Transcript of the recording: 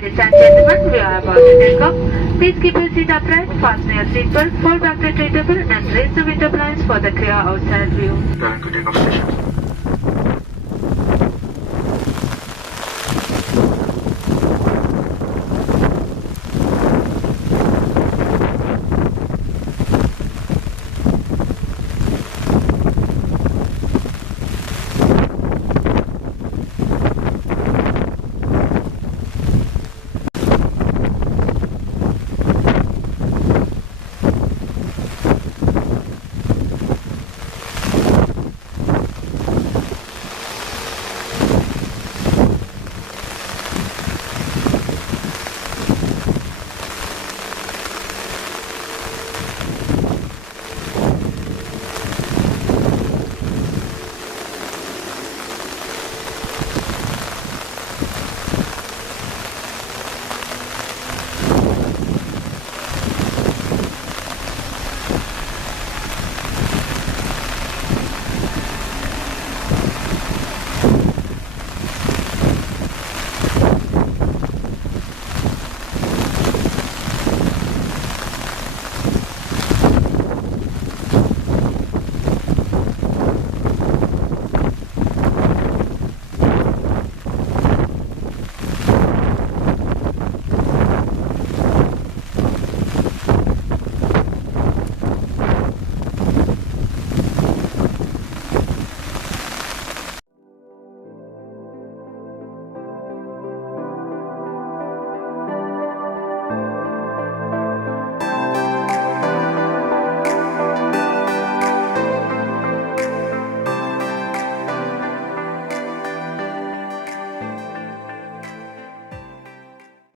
Ladies and gentlemen, we are about to take off. Please keep your seat upright, fasten your seatbelt, fold back the tray table and raise the window blinds for the clear outside view. Turn to takeoff station.